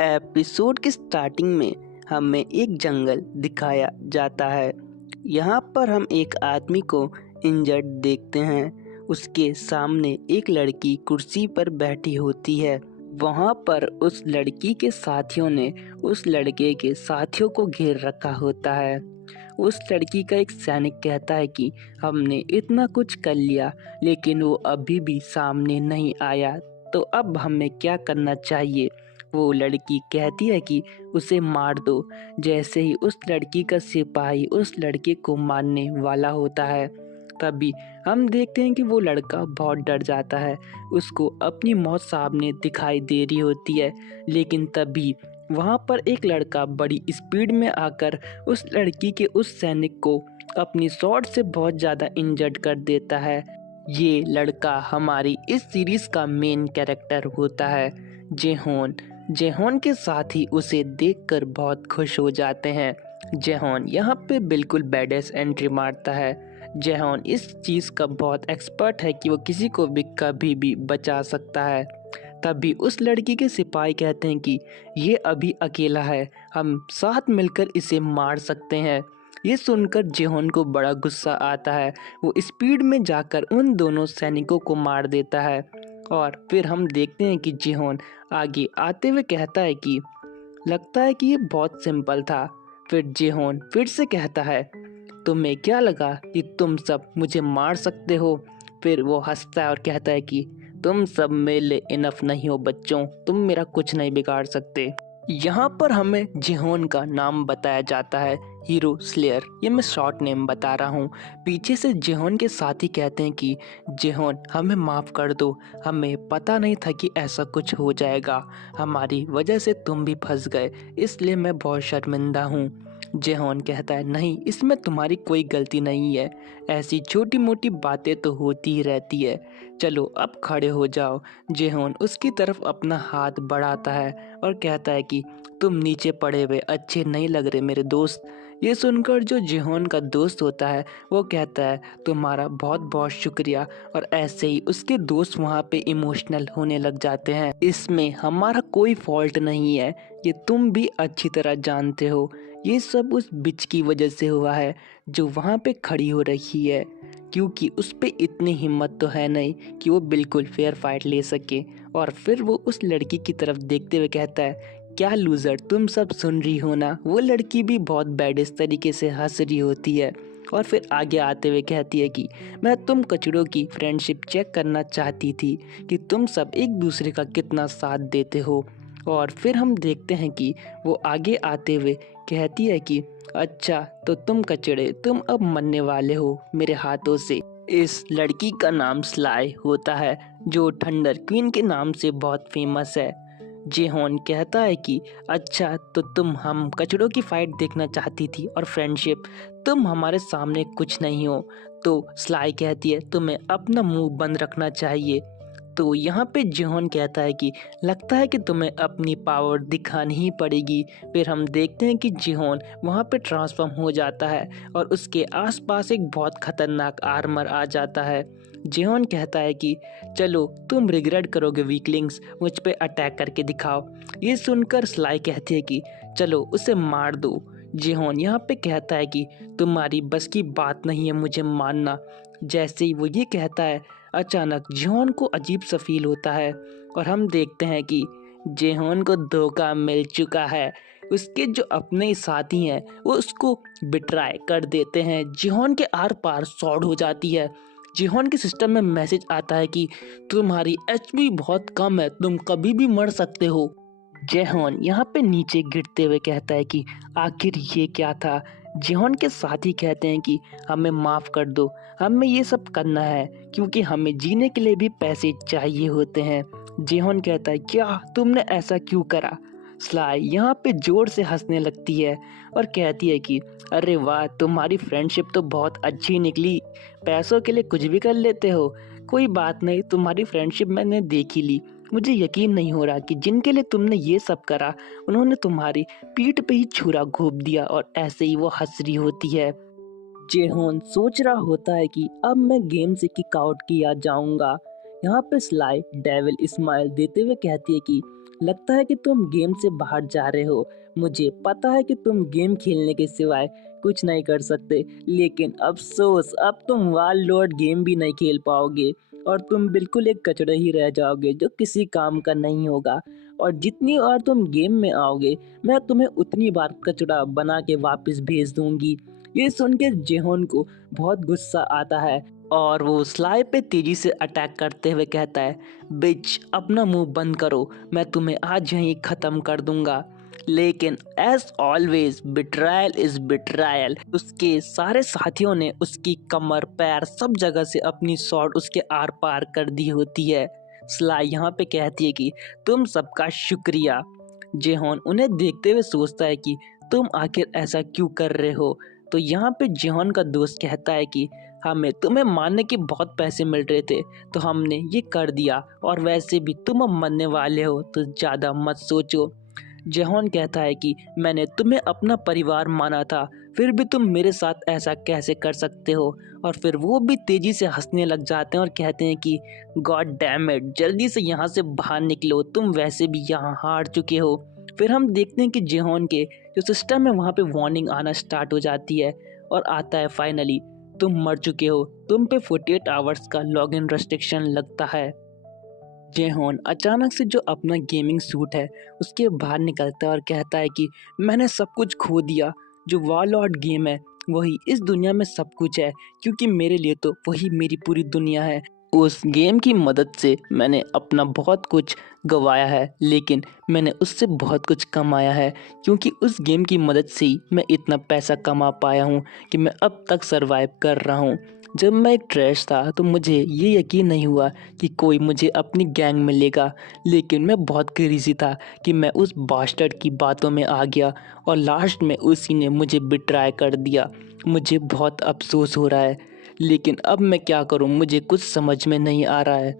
Episode के starting में हमें एक जंगल दिखाया जाता है। यहाँ पर हम एक आदमी को इंजर्ड देखते हैं। उसके सामने एक लड़की कुर्सी पर बैठी होती है। वहाँ पर उस लड़की के साथियों ने उस लड़के के साथियों को घेर रखा होता है। उस लड़की का एक सैनिक कहता है कि हमने इतना कुछ कर लिया लेकिन वो अभी भी सामने नहीं आया, तो अब हमें क्या करना चाहिए। वो लड़की कहती है कि उसे मार दो। जैसे ही उस लड़की का सिपाही उस लड़के को मारने वाला होता है, तभी हम देखते हैं कि वो लड़का बहुत डर जाता है। उसको अपनी मौत सामने दिखाई दे रही होती है, लेकिन तभी वहाँ पर एक लड़का बड़ी स्पीड में आकर उस लड़की के उस सैनिक को अपनी शॉट से बहुत ज़्यादा इंजर्ड कर देता है। ये लड़का हमारी इस सीरीज़ का मेन कैरेक्टर होता है, जेहोन। जेहोन के साथ ही उसे देखकर बहुत खुश हो जाते हैं। जेहोन यहाँ पे बिल्कुल बैडेस एंट्री मारता है। जेहोन इस चीज़ का बहुत एक्सपर्ट है कि वो किसी को भी कभी भी बचा सकता है। तभी उस लड़की के सिपाही कहते हैं कि ये अभी अकेला है, हम साथ मिलकर इसे मार सकते हैं। ये सुनकर जेहोन को बड़ा गुस्सा आता है। वो स्पीड में जाकर उन दोनों सैनिकों को मार देता है। और फिर हम देखते हैं कि जेहोन आगे आते हुए कहता है कि लगता है कि ये बहुत सिंपल था। फिर जेहोन फिर से कहता है, तुम्हें क्या लगा कि तुम सब मुझे मार सकते हो। फिर वो हंसता है और कहता है कि तुम सब मेरे लिए इनफ नहीं हो बच्चों, तुम मेरा कुछ नहीं बिगाड़ सकते। यहाँ पर हमें जेहोन का नाम बताया जाता है, हीरो स्लेयर। ये मैं शॉर्ट नेम बता रहा हूँ। पीछे से जेहोन के साथी कहते हैं कि जेहोन हमें माफ़ कर दो, हमें पता नहीं था कि ऐसा कुछ हो जाएगा, हमारी वजह से तुम भी फंस गए, इसलिए मैं बहुत शर्मिंदा हूँ। जेहोन कहता है नहीं, इसमें तुम्हारी कोई गलती नहीं है, ऐसी छोटी मोटी बातें तो होती ही रहती है, चलो अब खड़े हो जाओ। जेहोन उसकी तरफ अपना हाथ बढ़ाता है और कहता है कि तुम नीचे पड़े हुए अच्छे नहीं लग रहे मेरे दोस्त। ये सुनकर जो जेहोन का दोस्त होता है वो कहता है तुम्हारा बहुत बहुत शुक्रिया, और ऐसे ही उसके दोस्त वहाँ पे इमोशनल होने लग जाते हैं। इसमें हमारा कोई फॉल्ट नहीं है, ये तुम भी अच्छी तरह जानते हो। ये सब उस बिच की वजह से हुआ है जो वहाँ पे खड़ी हो रही है, क्योंकि उस पे इतनी हिम्मत तो है नहीं कि वो बिल्कुल फेयर फाइट ले सके। और फिर वो उस लड़की की तरफ देखते हुए कहता है क्या लूज़र, तुम सब सुन रही हो ना। वो लड़की भी बहुत बैड इस तरीके से हंस रही होती है और फिर आगे आते हुए कहती है कि मैं तुम कचड़ों की फ्रेंडशिप चेक करना चाहती थी कि तुम सब एक दूसरे का कितना साथ देते हो। और फिर हम देखते हैं कि वो आगे आते हुए कहती है कि अच्छा तो तुम कचड़े, तुम अब मरने वाले हो मेरे हाथों से। इस लड़की का नाम स्लाई होता है, जो थंडर क्वीन के नाम से बहुत फेमस है। जेहोन कहता है कि अच्छा तो तुम हम कचड़ों की फाइट देखना चाहती थी और फ्रेंडशिप, तुम हमारे सामने कुछ नहीं हो। तो स्लाई कहती है तुम्हें अपना मुंह बंद रखना चाहिए। तो यहाँ पे जेहोन कहता है कि लगता है कि तुम्हें अपनी पावर दिखानी ही पड़ेगी। फिर हम देखते हैं कि जेहोन वहाँ पे ट्रांसफॉर्म हो जाता है और उसके आसपास एक बहुत खतरनाक आर्मर आ जाता है। जेहोन कहता है कि चलो तुम रिग्रेट करोगे वीकलिंग्स, मुझ पे अटैक करके दिखाओ। ये सुनकर स्लाई कहती है कि चलो उसे मार दो। जेहोन यहाँ पे कहता है कि तुम्हारी बस की बात नहीं है मुझे मारना। जैसे ही वो ये कहता है, अचानक जेहोन को अजीब सा फील होता है और हम देखते हैं कि जेहोन को धोखा मिल चुका है। उसके जो अपने साथी हैं वो उसको बिट्राई कर देते हैं। जेहोन के आर पार शॉर्ट हो जाती है। जेहोन के सिस्टम में मैसेज आता है कि तुम्हारी एचपी बहुत कम है, तुम कभी भी मर सकते हो। जेहोन यहाँ पे नीचे गिरते हुए कहता है कि आखिर ये क्या था। जेहोन के साथी कहते हैं कि हमें माफ़ कर दो, हमें ये सब करना है क्योंकि हमें जीने के लिए भी पैसे चाहिए होते हैं। जेहोन कहता है क्या तुमने ऐसा क्यों करा। स्लाई यहाँ पे जोर से हंसने लगती है और कहती है कि अरे वाह, तुम्हारी फ्रेंडशिप तो बहुत अच्छी निकली, पैसों के लिए कुछ भी कर लेते हो। कोई बात नहीं, तुम्हारी फ्रेंडशिप मैंने देख ही ली। मुझे यकीन नहीं हो रहा कि जिनके लिए तुमने ये सब करा उन्होंने तुम्हारी पीठ पे ही छुरा घोंप दिया। और ऐसे ही वो हंस रही होती है। जेहोन सोच रहा होता है कि अब मैं गेम से किक आउट किया जाऊंगा। यहाँ पे स्लाई डेविल स्माइल देते हुए कहती है कि लगता है कि तुम गेम से बाहर जा रहे हो। मुझे पता है कि तुम गेम खेलने के सिवाय कुछ नहीं कर सकते, लेकिन अफ़सोस अब तुम वॉरलॉर्ड गेम भी नहीं खेल पाओगे और तुम बिल्कुल एक कचड़े ही रह जाओगे जो किसी काम का नहीं होगा। और जितनी बार तुम गेम में आओगे, मैं तुम्हें उतनी बार कचड़ा बना के वापस भेज दूँगी। ये सुन के जेहॉन को बहुत गुस्सा आता है और वो स्लाई पे तेजी से अटैक करते हुए कहता है, बिच अपना मुंह बंद करो, मैं तुम्हें आज यहीं ख़त्म कर दूंगा। लेकिन एज ऑलवेज बिट्रायल इज बिट्रायल। उसके सारे साथियों ने उसकी कमर पैर सब जगह से अपनी सॉर्ड उसके आर पार कर दी होती है। स्लाई यहाँ पे कहती है कि तुम सबका शुक्रिया। जेहॉन उन्हें देखते हुए सोचता है कि तुम आखिर ऐसा क्यों कर रहे हो। तो यहाँ पे जेहॉन का दोस्त कहता है कि हमें तुम्हें मारने के बहुत पैसे मिल रहे थे तो हमने ये कर दिया, और वैसे भी तुम अब मरने वाले हो तो ज़्यादा मत सोचो। जेहॉन कहता है कि मैंने तुम्हें अपना परिवार माना था, फिर भी तुम मेरे साथ ऐसा कैसे कर सकते हो। और फिर वो भी तेजी से हंसने लग जाते हैं और कहते हैं कि गॉड डैम इट, जल्दी से यहाँ से बाहर निकलो, तुम वैसे भी यहाँ हार चुके हो। फिर हम देखते हैं कि जेहॉन के जो सिस्टम है वहाँ पे वार्निंग आना स्टार्ट हो जाती है और आता है फाइनली, तुम मर चुके हो, तुम पे 48 आवर्स का लॉगिन रेस्ट्रिक्शन लगता है। जेहॉन अचानक से जो अपना गेमिंग सूट है उसके बाहर निकलता है और कहता है कि मैंने सब कुछ खो दिया। जो वॉरलॉर्ड गेम है वही इस दुनिया में सब कुछ है, क्योंकि मेरे लिए तो वही मेरी पूरी दुनिया है। उस गेम की मदद से मैंने अपना बहुत कुछ गंवाया है, लेकिन मैंने उससे बहुत कुछ कमाया है, क्योंकि उस गेम की मदद से ही मैं इतना पैसा कमा पाया हूँ कि मैं अब तक सरवाइव कर रहा हूँ। जब मैं एक ट्रैश था तो मुझे ये यकीन नहीं हुआ कि कोई मुझे अपनी गैंग में लेगा, लेकिन मैं बहुत क्रेज़ी था कि मैं उस बास्टर्ड की बातों में आ गया और लास्ट में उसी ने मुझे बिट्राई कर दिया। मुझे बहुत अफ़सोस हो रहा है, लेकिन अब मैं क्या करूं, मुझे कुछ समझ में नहीं आ रहा है।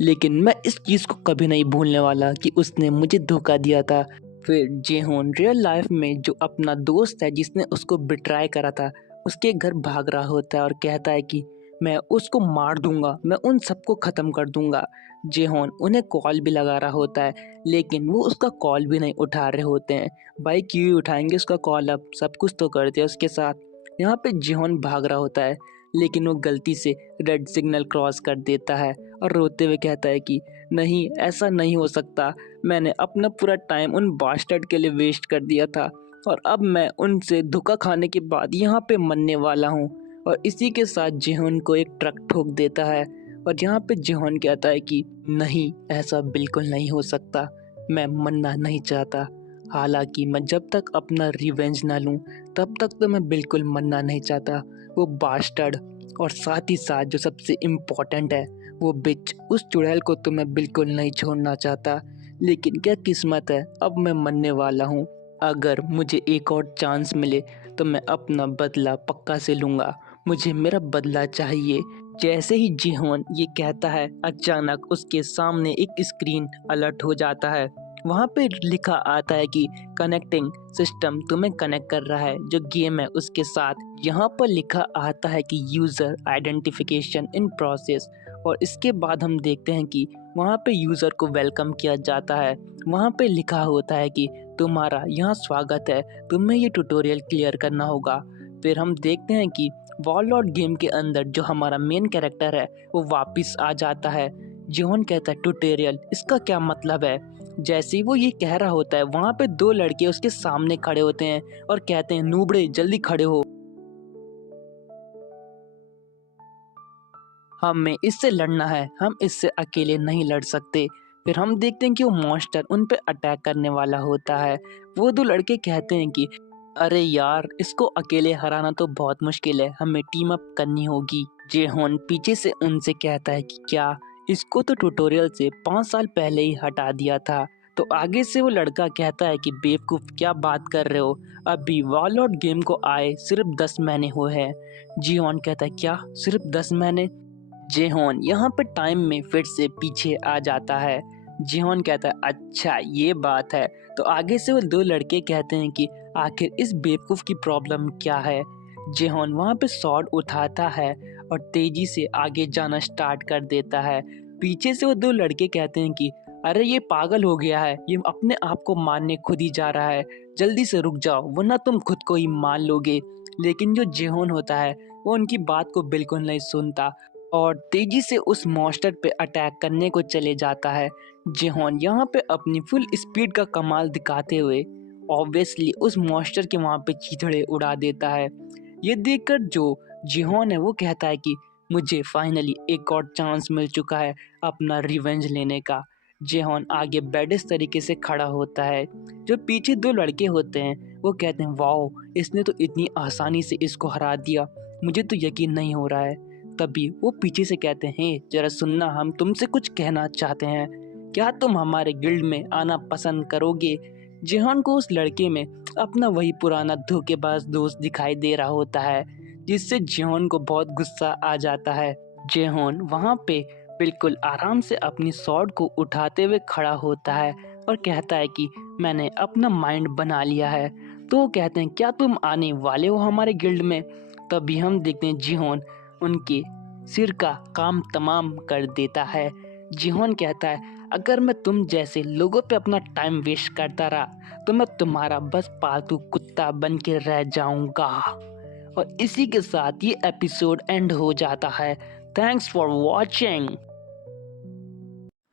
लेकिन मैं इस चीज़ को कभी नहीं भूलने वाला कि उसने मुझे धोखा दिया था। फिर जेहॉन रियल लाइफ में जो अपना दोस्त है जिसने उसको बिट्राई करा था, उसके घर भाग रहा होता है और कहता है कि मैं उसको मार दूंगा, मैं उन सबको ख़त्म कर दूंगा। जेहॉन उन्हें कॉल भी लगा रहा होता है, लेकिन वो उसका कॉल भी नहीं उठा रहे होते हैं। भाई क्यों उठाएंगे उसका कॉल, अब सब कुछ तो कर दिया उसके साथ। यहाँ पे जेहॉन भाग रहा होता है, लेकिन वो गलती से रेड सिग्नल क्रॉस कर देता है और रोते हुए कहता है कि नहीं, ऐसा नहीं हो सकता, मैंने अपना पूरा टाइम उन बास्टर्ड के लिए वेस्ट कर दिया था और अब मैं उनसे धोखा खाने के बाद यहाँ पे मरने वाला हूँ। और इसी के साथ जेहॉन को एक ट्रक ठोक देता है और यहाँ पे जेहॉन कहता है कि नहीं, ऐसा बिल्कुल नहीं हो सकता, मैं मरना नहीं चाहता। हालांकि मैं जब तक अपना रिवेंज ना लूँ तब तक तो मैं बिल्कुल मरना नहीं चाहता। वो बास्टर्ड और साथ ही साथ जो सबसे इम्पोर्टेंट है वो बिच, उस चुड़ैल को तो मैं बिल्कुल नहीं छोड़ना चाहता। लेकिन क्या किस्मत है, अब मैं मरने वाला हूँ। अगर मुझे एक और चांस मिले तो मैं अपना बदला पक्का से लूँगा, मुझे मेरा बदला चाहिए। जैसे ही जेहॉन ये कहता है, अचानक उसके सामने एक स्क्रीन अलर्ट हो जाता है। वहाँ पे लिखा आता है कि कनेक्टिंग सिस्टम तुम्हें कनेक्ट कर रहा है जो गेम है उसके साथ। यहाँ पर लिखा आता है कि यूज़र आइडेंटिफिकेशन इन प्रोसेस, और इसके बाद हम देखते हैं कि वहाँ पे यूज़र को वेलकम किया जाता है। वहाँ पे लिखा होता है कि तुम्हारा यहाँ स्वागत है, तुम्हें ये ट्यूटोरियल क्लियर करना होगा। फिर हम देखते हैं कि वॉरलॉर्ड गेम के अंदर जो हमारा मेन कैरेक्टर है वो वापस आ जाता है। जेहॉन कहता है ट्यूटोरियल, इसका क्या मतलब है। जैसे ही वो ये कह रहा होता है, वहाँ पे दो लड़के उसके सामने खड़े होते हैं और कहते हैं नूबड़े जल्दी खड़े हो, हमें इससे लड़ना है, हम इससे अकेले नहीं लड़ सकते। फिर हम देखते हैं कि वो मॉन्स्टर उन पे अटैक करने वाला होता है। वो दो लड़के कहते हैं कि अरे यार, इसको अकेले हराना तो बहुत मुश्किल है, हमें टीम अप करनी होगी। जेहॉन पीछे से उनसे कहता है कि क्या इसको तो ट्यूटोरियल से 5 साल पहले ही हटा दिया था। तो आगे से वो लड़का कहता है कि बेवकूफ़, क्या बात कर रहे हो, अभी वॉरलॉर्ड गेम को आए सिर्फ 10 महीने हुए हैं। जेहॉन कहता है क्या सिर्फ 10 महीने। जेहॉन यहाँ पे टाइम में फिर से पीछे आ जाता है। जेहॉन कहता है अच्छा ये बात है। तो आगे से वो दो लड़के कहते हैं कि आखिर इस बेवकूफ़ की प्रॉब्लम क्या है। जेहॉन वहाँ पे स्वॉर्ड उठाता है और तेजी से आगे जाना स्टार्ट कर देता है। पीछे से वो दो लड़के कहते हैं कि अरे ये पागल हो गया है, ये अपने आप को मारने खुद ही जा रहा है, जल्दी से रुक जाओ वरना तुम खुद को ही मार लोगे। लेकिन जो जेहोन होता है वो उनकी बात को बिल्कुल नहीं सुनता और तेजी से उस मॉन्स्टर पे अटैक करने को चले जाता है। जेहोन यहाँ पे अपनी फुल स्पीड का कमाल दिखाते हुए ऑब्वियसली उस मॉन्स्टर के वहाँ पे चीथड़े उड़ा देता है। ये देखकर जो जेहोन है वो कहता है कि मुझे फाइनली एक और चांस मिल चुका है अपना रिवेंज लेने का। जेहोन आगे बेड इस तरीके से खड़ा होता है। जो पीछे दो लड़के होते हैं वो कहते हैं वाओ, इसने तो इतनी आसानी से इसको हरा दिया, मुझे तो यकीन नहीं हो रहा है। तभी वो पीछे से कहते हैं जरा सुनना, हम तुमसे कुछ कहना चाहते हैं, क्या तुम हमारे गिल्ड में आना पसंद करोगे। जेहोन को उस लड़के में अपना वही पुराना धोखेबाज दोस्त दिखाई दे रहा होता है जिससे जेहोन को बहुत गुस्सा आ जाता है। जेहोन वहाँ पे बिल्कुल आराम से अपनी स्वॉर्ड को उठाते हुए खड़ा होता है और कहता है कि मैंने अपना माइंड बना लिया है। तो वो कहते हैं क्या तुम आने वाले हो हमारे गिल्ड में। तभी हम देखते हैं जेहोन उनके सिर का काम तमाम कर देता है। जेहोन कहता है अगर मैं तुम जैसे लोगों पे अपना टाइम वेस्ट करता रहा तो मैं तुम्हारा बस पालतू कुत्ता बन के रह जाऊंगा। और इसी के साथ ये एपिसोड एंड हो जाता है। Thanks for watching.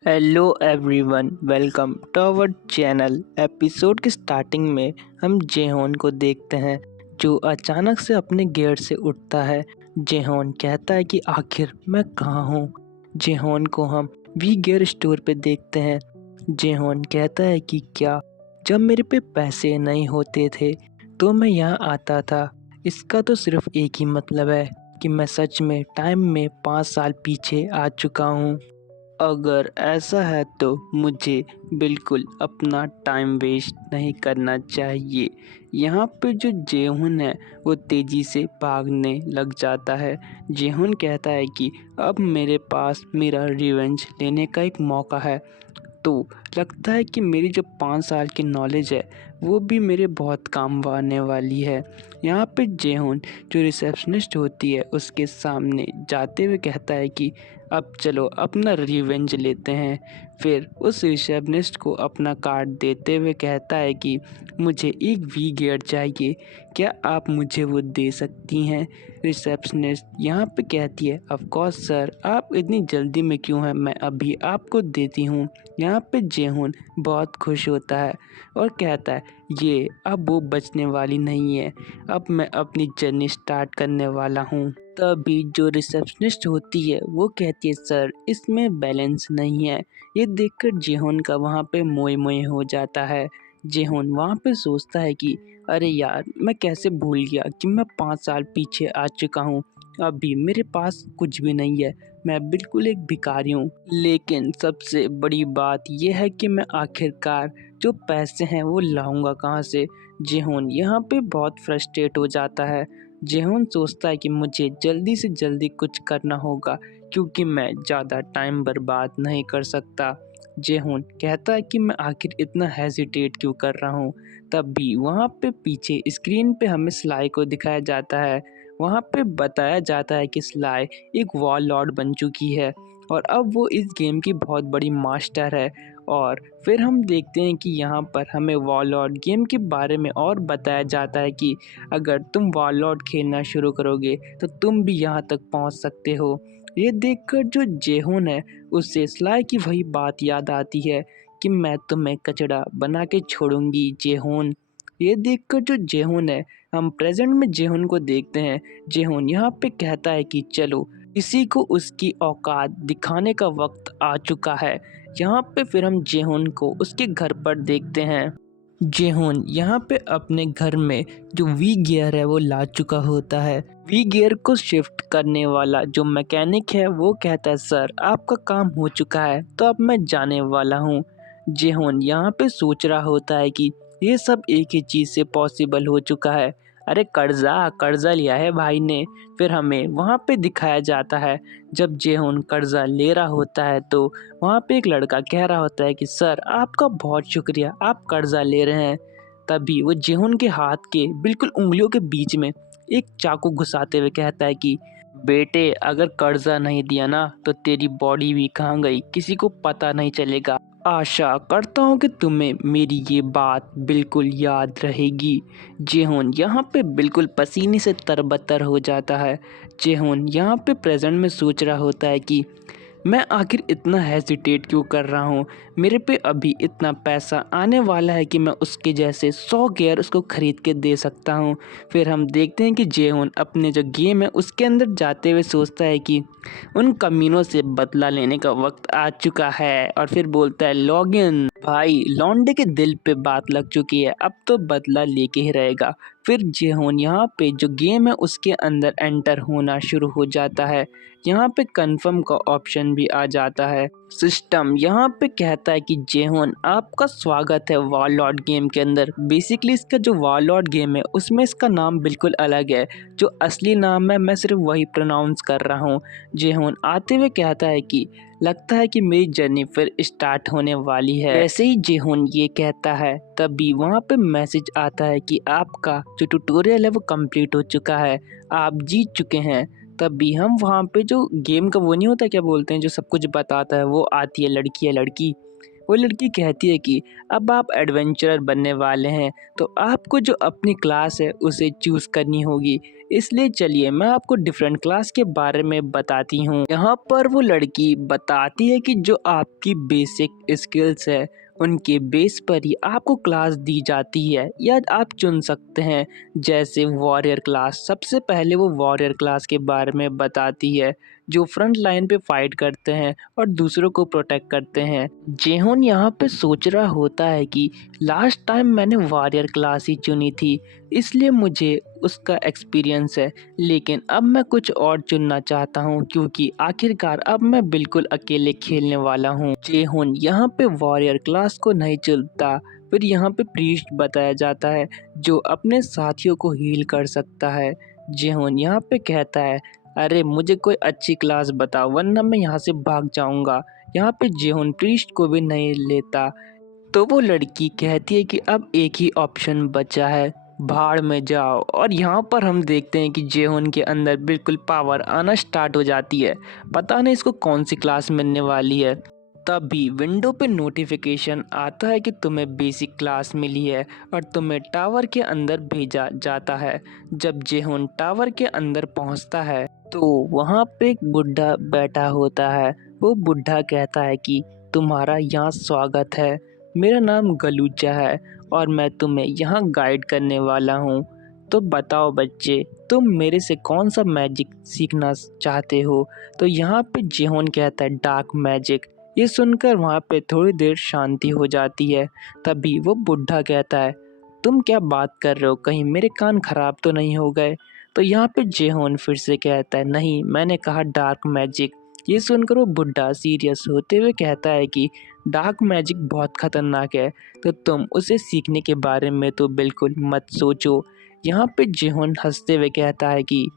Hello everyone, welcome to our channel. Episode के स्टार्टिंग में हम जेहोन को देखते हैं जो अचानक से अपने गियर से उठता है। जेहोन कहता है कि आखिर मैं कहाँ हूँ। जेहोन को हम वी गियर स्टोर पे देखते हैं। जेहोन कहता है कि क्या जब मेरे पे पैसे नहीं होते थे तो मैं यहाँ आता था। इसका तो सिर्फ एक ही मतलब है कि मैं सच में टाइम में 5 साल पीछे आ चुका हूँ। अगर ऐसा है तो मुझे बिल्कुल अपना टाइम वेस्ट नहीं करना चाहिए। यहाँ पे जो जेहुन है वो तेज़ी से भागने लग जाता है। जेहुन कहता है कि अब मेरे पास मेरा रिवेंज लेने का एक मौका है। तो लगता है कि मेरी जो 5 साल की नॉलेज है वो भी मेरे बहुत काम आने वाली है। यहाँ पे जेहोन जो रिसेप्शनिस्ट होती है उसके सामने जाते हुए कहता है कि अब चलो अपना रिवेंज लेते हैं। फिर उस रिसेप्शनिस्ट को अपना कार्ड देते हुए कहता है कि मुझे एक वी गियर चाहिए, क्या आप मुझे वो दे सकती हैं। रिसेप्शनिस्ट यहाँ पे कहती है ऑफ कोर्स सर, आप इतनी जल्दी में क्यों हैं, मैं अभी आपको देती हूँ। यहाँ पे जेहोन बहुत खुश होता है और कहता है ये अब वो बचने वाली नहीं है, अब मैं अपनी जर्नी स्टार्ट करने वाला हूँ। तभी जो रिसेप्शनिस्ट होती है वो कहती है सर इसमें बैलेंस नहीं है। ये देखकर जेहोन का वहाँ पे मोए मोए हो जाता है। जेहोन वहाँ पे सोचता है कि अरे यार, मैं कैसे भूल गया कि मैं 5 साल पीछे आ चुका हूँ, अभी मेरे पास कुछ भी नहीं है, मैं बिल्कुल एक भिखारी हूँ। लेकिन सबसे बड़ी बात यह है कि मैं आखिरकार जो पैसे हैं वो लाऊंगा कहाँ से। जेहोन यहाँ पे बहुत फ्रस्ट्रेट हो जाता है। जेहोन सोचता है कि मुझे जल्दी से जल्दी कुछ करना होगा क्योंकि मैं ज़्यादा टाइम बर्बाद नहीं कर सकता। जेहोन कहता है कि मैं आखिर इतना हेजिटेट क्यों कर रहा हूँ। तभी वहाँ पे पीछे स्क्रीन पे हमें स्लाई को दिखाया जाता है। वहाँ पे बताया जाता है कि स्लाई एक वॉर लॉर्ड बन चुकी है और अब वो इस गेम की बहुत बड़ी मास्टर है। और फिर हम देखते हैं कि यहाँ पर हमें वॉरलॉर्ड गेम के बारे में और बताया जाता है कि अगर तुम वॉरलॉर्ड खेलना शुरू करोगे तो तुम भी यहाँ तक पहुँच सकते हो। ये देखकर जो जेहोन है उससे स्लाई की वही बात याद आती है कि मैं तुम्हें कचड़ा बना के छोड़ूंगी जेहोन। ये देखकर जो जेहोन है, हम प्रेजेंट में जेहोन को देखते हैं। जेहोन यहाँ पे कहता है कि चलो किसी को उसकी औकात दिखाने का वक्त आ चुका है। यहाँ पे फिर हम जेहोन को उसके घर पर देखते हैं। जेहोन यहाँ पे अपने घर में जो वी गियर है वो ला चुका होता है। वी गियर को शिफ्ट करने वाला जो मैकेनिक है वो कहता है सर आपका काम हो चुका है तो अब मैं जाने वाला हूँ। जेहोन यहाँ पे सोच रहा होता है कि ये सब एक ही चीज़ से पॉसिबल हो चुका है। अरे कर्जा कर्जा लिया है भाई ने। फिर हमें वहाँ पे दिखाया जाता है जब जेहोन कर्जा ले रहा होता है तो वहाँ पे एक लड़का कह रहा होता है कि सर आपका बहुत शुक्रिया, आप कर्जा ले रहे हैं। तभी वो जेहोन के हाथ के बिल्कुल उंगलियों के बीच में एक चाकू घुसाते हुए कहता है कि बेटे अगर कर्जा नहीं दिया ना तो तेरी बॉडी भी कहाँ गई किसी को पता नहीं चलेगा। आशा करता हूँ कि तुम्हें मेरी ये बात बिल्कुल याद रहेगी। जेहोन यहाँ पे बिल्कुल पसीने से तरबतर हो जाता है। जेहोन यहाँ पे प्रेजेंट में सोच रहा होता है कि मैं आखिर इतना हेजिटेट क्यों कर रहा हूँ। मेरे पे अभी इतना पैसा आने वाला है कि मैं उसके जैसे 100 गियर उसको ख़रीद के दे सकता हूँ। फिर हम देखते हैं कि जेहोन अपने जो गेम है उसके अंदर जाते हुए सोचता है कि उन कमीनों से बदला लेने का वक्त आ चुका है और फिर बोलता है लॉगिन। भाई लौंडे के दिल पे बात लग चुकी है, अब तो बदला लेके ही रहेगा। फिर जेहोन यहाँ पे जो गेम है उसके अंदर एंटर होना शुरू हो जाता है। यहाँ पे कंफर्म का ऑप्शन भी आ जाता है। सिस्टम यहाँ पे कहता है कि जेहोन आपका स्वागत है वॉरलॉर्ड गेम के अंदर। बेसिकली इसका जो वॉरलॉर्ड गेम है उसमें इसका नाम बिल्कुल अलग है, जो असली नाम है मैं सिर्फ वही प्रोनाउंस कर रहा हूँ। जेहोन आते हुए कहता है कि लगता है कि मेरी जर्नी फिर स्टार्ट होने वाली है। वैसे ही जेहोन ये कहता है तभी वहाँ पे मैसेज आता है कि आपका जो ट्यूटोरियल है वो कंप्लीट हो चुका है, आप जीत चुके हैं। तभी हम वहाँ पे जो गेम का वो नहीं होता क्या बोलते हैं जो सब कुछ बताता है, वो आती है लड़की। वो लड़की कहती है कि अब आप एडवेंचरर बनने वाले हैं तो आपको जो अपनी क्लास है उसे चूज़ करनी होगी। इसलिए चलिए मैं आपको डिफरेंट क्लास के बारे में बताती हूँ। यहाँ पर वो लड़की बताती है कि जो आपकी बेसिक स्किल्स है उनके बेस पर ही आपको क्लास दी जाती है या आप चुन सकते हैं। जैसे वॉरियर क्लास, सबसे पहले वो वॉरियर क्लास के बारे में बताती है जो फ्रंट लाइन पे फाइट करते हैं और दूसरों को प्रोटेक्ट करते हैं। जेहोन यहाँ पे सोच रहा होता है कि लास्ट टाइम मैंने वॉरियर क्लास ही चुनी थी, इसलिए मुझे उसका एक्सपीरियंस है, लेकिन अब मैं कुछ और चुनना चाहता हूँ क्योंकि आखिरकार अब मैं बिल्कुल अकेले खेलने वाला हूँ। जेहोन यहाँ पे वॉरियर क्लास को नहीं चुनता। फिर यहाँ पे प्रीस्ट बताया जाता है जो अपने साथियों को हील कर सकता है। जेहोन यहाँ पे कहता है अरे मुझे कोई अच्छी क्लास बताओ वरना मैं यहाँ से भाग जाऊँगा। यहाँ पे जेहोन प्रीस्ट को भी नहीं लेता तो वो लड़की कहती है कि अब एक ही ऑप्शन बचा है, भाड़ में जाओ। और यहाँ पर हम देखते हैं कि जेहोन के अंदर बिल्कुल पावर आना स्टार्ट हो जाती है। पता नहीं इसको कौन सी क्लास मिलने वाली है। तभी विंडो पे नोटिफिकेशन आता है कि तुम्हें बेसिक क्लास मिली है और तुम्हें टावर के अंदर भेजा जाता है। जब जेहोन टावर के अंदर पहुंचता है तो वहाँ पे एक बुढ़ा बैठा होता है। वो बुढ़ा कहता है कि तुम्हारा यहाँ स्वागत है, मेरा नाम गलूचा है और मैं तुम्हें यहाँ गाइड करने वाला हूँ। तो बताओ बच्चे, तुम मेरे से कौन सा मैजिक सीखना चाहते हो। तो यहाँ पे जेहोन कहता है डार्क मैजिक। ये सुनकर वहाँ पे थोड़ी देर शांति हो जाती है। तभी वो बुढ़ा कहता है तुम क्या बात कर रहे हो, कहीं मेरे कान खराब तो नहीं हो गए। तो यहाँ पे जेहोन फिर से कहता है नहीं, मैंने कहा डार्क मैजिक। ये सुनकर वो बुढ़ा सीरियस होते हुए कहता है कि डार्क मैजिक बहुत खतरनाक है, तो तुम उसे सीखने के बारे में तो बिल्कुल मत सोचो। यहाँ पे जेहोन हंसते हुए कहता है कि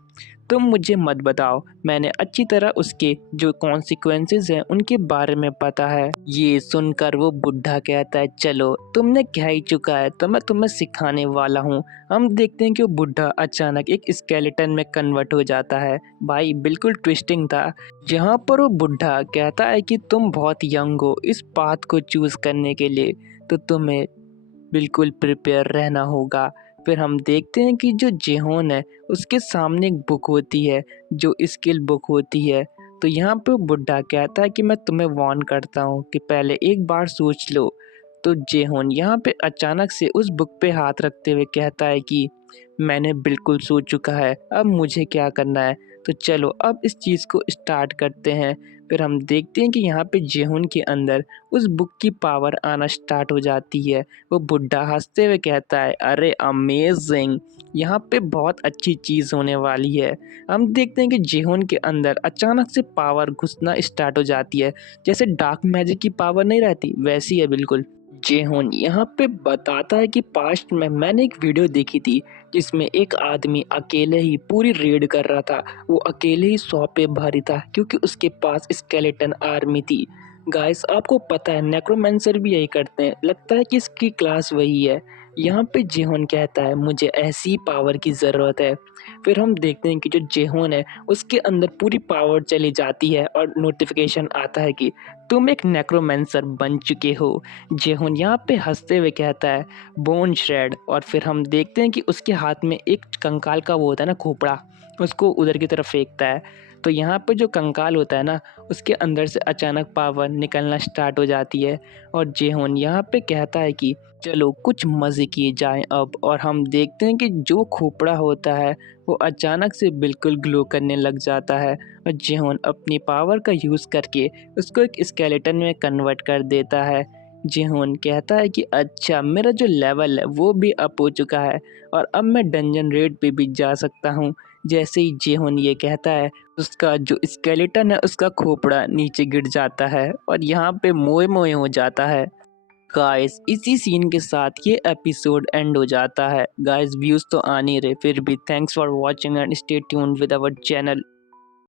तुम मुझे मत बताओ, मैंने अच्छी तरह उसके जो कॉन्सिक्वेंसेस हैं उनके बारे में पता है। ये सुनकर वो बुढ़ा कहता है चलो तुमने कह ही चुका है तो मैं तुम्हें सिखाने वाला हूँ। हम देखते हैं कि वो बुढ़ा अचानक एक स्केलेटन में कन्वर्ट हो जाता है। भाई बिल्कुल ट्विस्टिंग था। जहाँ पर वो बुढ़ा कहता है कि तुम बहुत यंग हो इस पाथ को चूज करने के लिए, तो तुम्हें बिल्कुल प्रिपेयर रहना होगा। फिर हम देखते हैं कि जो जेहोन है उसके सामने एक बुक होती है जो स्किल बुक होती है। तो यहाँ पे वो बुढ़ा कहता है कि मैं तुम्हें वार्न करता हूँ कि पहले एक बार सोच लो। तो जेहोन यहाँ पे अचानक से उस बुक पे हाथ रखते हुए कहता है कि मैंने बिल्कुल सोच चुका है, अब मुझे क्या करना है। तो चलो अब इस चीज़ को स्टार्ट करते हैं। फिर हम देखते हैं कि यहाँ पे जेहोन के अंदर उस बुक की पावर आना स्टार्ट हो जाती है। वो बुढ़ा हंसते हुए कहता है अरे अमेजिंग, यहाँ पे बहुत अच्छी चीज़ होने वाली है। हम देखते हैं कि जेहोन के अंदर अचानक से पावर घुसना स्टार्ट हो जाती है, जैसे डार्क मैजिक की पावर नहीं रहती वैसी है बिल्कुल। जेहोन यहाँ पे बताता है कि पास्ट में मैंने एक वीडियो देखी थी जिसमें एक आदमी अकेले ही पूरी रेड कर रहा था। वो अकेले ही 100 पे भारी था क्योंकि उसके पास स्केलेटन आर्मी थी। गाइस आपको पता है नेक्रोमेंसर भी यही करते हैं, लगता है कि इसकी क्लास वही है। यहाँ पे जेहोन कहता है मुझे ऐसी पावर की ज़रूरत है। फिर हम देखते हैं कि जो जेहोन है उसके अंदर पूरी पावर चली जाती है और नोटिफिकेशन आता है कि तुम एक नेक्रोमेंसर बन चुके हो। जेहोन यहाँ पे हंसते हुए कहता है बोन श्रेड, और फिर हम देखते हैं कि उसके हाथ में एक कंकाल का वो होता है ना खोपड़ा, उसको उधर की तरफ फेंकता है। तो यहाँ पे जो कंकाल होता है ना उसके अंदर से अचानक पावर निकलना स्टार्ट हो जाती है और जेहोन यहाँ पे कहता है कि चलो कुछ मज़े किए जाएं अब। और हम देखते हैं कि जो खोपड़ा होता है वो अचानक से बिल्कुल ग्लो करने लग जाता है और जेहोन अपनी पावर का यूज़ करके उसको एक स्केलेटन में कन्वर्ट कर देता है। जेहोन कहता है कि अच्छा मेरा जो लेवल है वो भी अप हो चुका है और अब मैं डंजन रेड पे भी जा सकता हूँ। जैसे ही जेहोन ये कहता है उसका जो स्केलेटन है उसका खोपड़ा नीचे गिर जाता है और यहाँ पे मोए मोए हो जाता है। गाइस इसी सीन के साथ ये एपिसोड एंड हो जाता है। गाइस व्यूज़ तो आ नहीं रहे, फिर भी thanks for watching and stay tuned with our channel.